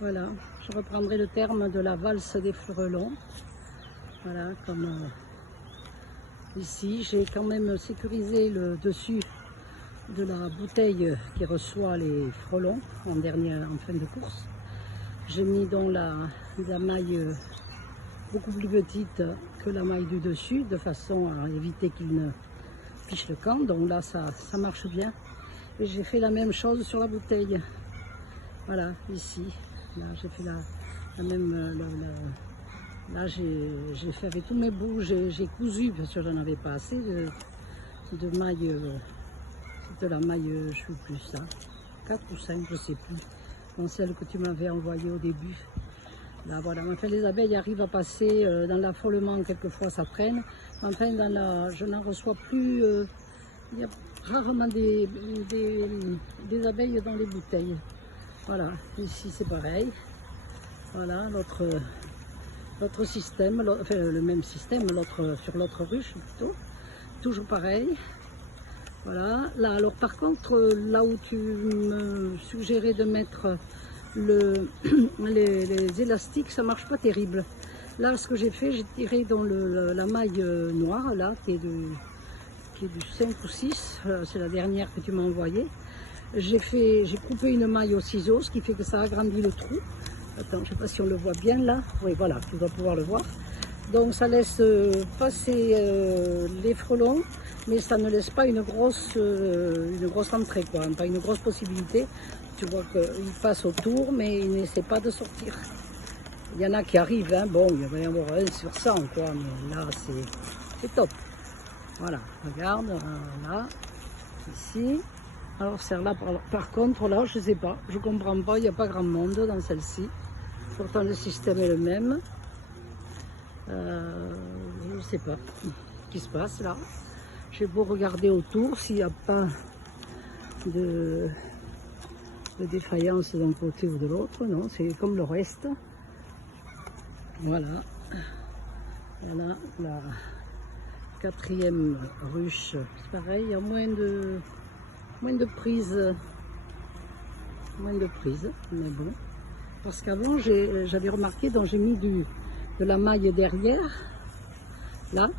Voilà, je reprendrai le terme de la valse des frelons. Voilà, comme ici, j'ai quand même sécurisé le dessus de la bouteille qui reçoit les frelons en fin de course. J'ai mis donc la maille beaucoup plus petite que la maille du dessus, de façon à éviter qu'il ne fiche le camp. Donc là, ça marche bien. Et j'ai fait la même chose sur la bouteille. Voilà, ici. Là, j'ai fait la même... là, j'ai fait avec tous mes bouts, j'ai cousu, parce que j'en avais pas assez de maille. De la maille, je ne sais plus ça. 4 ou 5, je ne sais plus. Bon, celle que tu m'avais envoyée au début. Là, voilà. Enfin, les abeilles arrivent à passer dans l'affolement, quelquefois ça traîne. Enfin, je n'en reçois plus. Il y a rarement des abeilles dans les bouteilles. Voilà, ici c'est pareil. Voilà, l'autre système, enfin le même système, sur l'autre ruche plutôt. Toujours pareil. Voilà, là alors par contre, là où tu me suggérais de mettre les élastiques, ça marche pas terrible. Là ce que j'ai fait, j'ai tiré dans la maille noire, là, qui est du 5 ou 6, c'est la dernière que tu m'as envoyée. J'ai coupé une maille au ciseau, ce qui fait que ça agrandit le trou. Attends, je ne sais pas si on le voit bien là. Oui, voilà, tu dois pouvoir le voir. Donc ça laisse passer les frelons, mais ça ne laisse pas une grosse entrée, quoi, pas une grosse possibilité. Tu vois qu'ils passent autour, mais ils n'essaient pas de sortir. Il y en a qui arrivent, hein. Bon, il va y avoir 1 sur 100, quoi, mais là c'est top. Voilà, regarde, là, ici. Alors celle-là, par contre, là, je ne sais pas, je ne comprends pas, il n'y a pas grand monde dans celle-ci. Pourtant, le système est le même. Je ne sais pas ce qui se passe là. J'ai beau regarder autour s'il n'y a pas de défaillance d'un côté ou de l'autre. Non, c'est comme le reste. Voilà. Voilà la 4e ruche. C'est pareil, il y a moins de prise. Mais bon. Parce qu'avant, j'avais remarqué, donc j'ai mis de la maille derrière, là,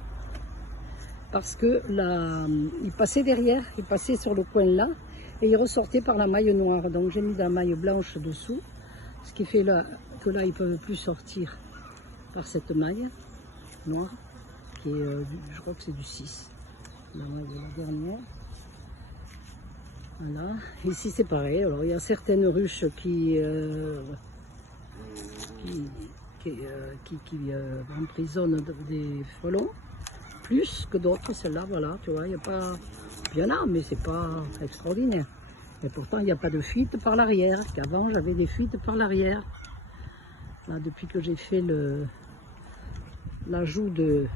parce que il passait derrière, il passait sur le coin là, et il ressortait par la maille noire. Donc j'ai mis de la maille blanche dessous, ce qui fait que là, ils ne peuvent plus sortir par cette maille noire, qui est, je crois que c'est du 6, la maille de la dernière. Voilà, ici c'est pareil. Alors il y a certaines ruches qui emprisonnent des frelons, plus que d'autres. Celle-là, voilà, tu vois, il y en a, mais c'est pas extraordinaire. Et pourtant, il n'y a pas de fuite par l'arrière, qu'avant j'avais des fuites par l'arrière. Là, depuis que j'ai fait l'ajout de...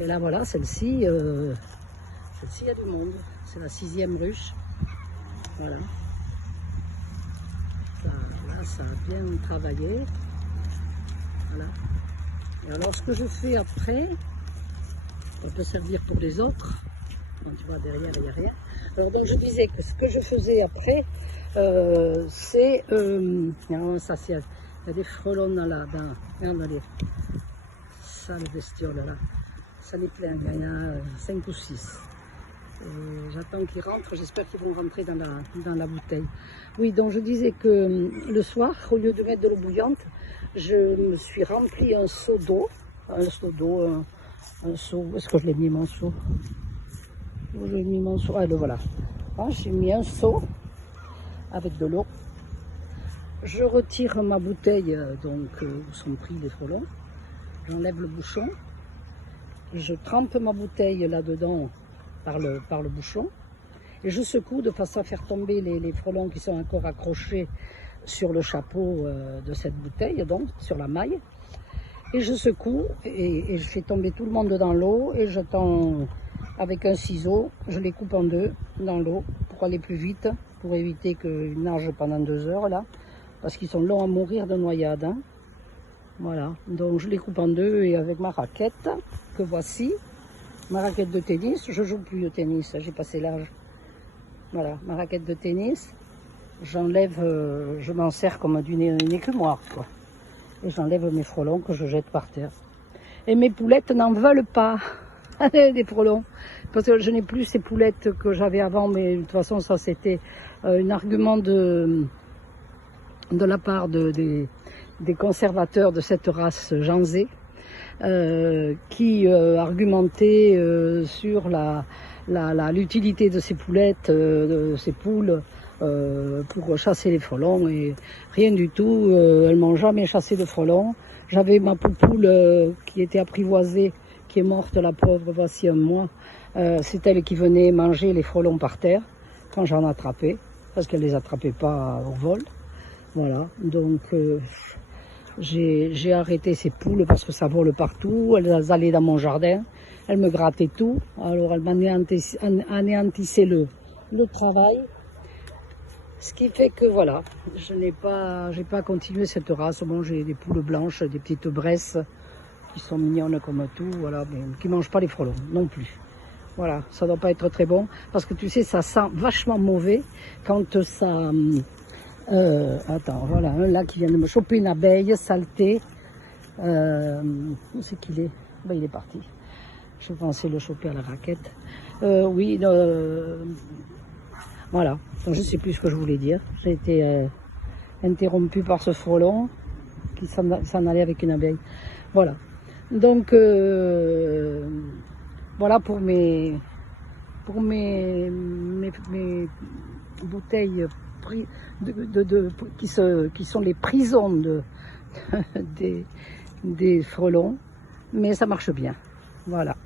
Et là, voilà, celle-ci, il y a du monde. C'est la 6e ruche. Voilà. Là, ça a bien travaillé. Voilà. Et alors, ce que je fais après, ça peut servir pour les autres. Quand tu vois, derrière, il n'y a rien. Alors, donc, je disais que ce que je faisais après, c'est... ça, il y a des frelons là. Regardez. Ça, le bestiole, là. Ça n'est plein. Il y en a 5 ou 6. J'attends qu'ils rentrent, j'espère qu'ils vont rentrer dans la bouteille. Oui, donc je disais que le soir, au lieu de mettre de l'eau bouillante, je me suis rempli un seau d'eau. Un seau, où est-ce que je l'ai mis mon seau? Où j'ai mis mon seau? Ah, le voilà. Ah, j'ai mis un seau avec de l'eau. Je retire ma bouteille, donc où sont pris les frelons. J'enlève le bouchon. Je trempe ma bouteille là-dedans par le bouchon et je secoue de façon à faire tomber les frelons qui sont encore accrochés sur le chapeau de cette bouteille, donc sur la maille, et je secoue et je fais tomber tout le monde dans l'eau et je tends avec un ciseau, je les coupe en deux dans l'eau pour aller plus vite, pour éviter qu'ils nagent pendant 2 heures là, parce qu'ils sont longs à mourir de noyade, hein. Voilà, donc je les coupe en deux et avec ma raquette que voici, ma raquette de tennis, je joue plus au tennis, j'ai passé l'âge. Voilà, ma raquette de tennis, j'enlève, je m'en sers comme une écumoire, quoi. Et j'enlève mes frelons que je jette par terre. Et mes poulettes n'en veulent pas, des frelons. Parce que je n'ai plus ces poulettes que j'avais avant, mais de toute façon, ça c'était un argument de la part des conservateurs de cette race Janzé, qui argumentaient sur l'utilité de ces poulettes, de ces poules, pour chasser les frelons, et rien du tout, elles m'ont jamais chassé de frelons. J'avais ma poupoule qui était apprivoisée, qui est morte, la pauvre, voici un mois. C'est elle qui venait manger les frelons par terre quand j'en attrapais, parce qu'elle les attrapait pas au vol. Voilà, donc j'ai arrêté ces poules parce que ça vole partout, elles allaient dans mon jardin, elles me grattaient tout, alors elles m'anéantissaient le travail. Ce qui fait que voilà, j'ai pas continué cette race. Bon, j'ai des poules blanches, des petites bresses qui sont mignonnes comme tout, voilà, mais qui mangent pas les frelons non plus. Voilà, ça doit pas être très bon parce que tu sais, ça sent vachement mauvais quand ça. Attends, voilà, un là qui vient de me choper une abeille saleté. Où c'est qu'il est? Ben, il est parti. Je pensais le choper à la raquette. Oui, voilà. Donc, je ne sais plus ce que je voulais dire. J'ai été interrompu par ce frelon qui s'en allait avec une abeille. Voilà. Donc, voilà pour mes bouteilles qui sont les prisons des frelons. Mais ça marche bien. Voilà.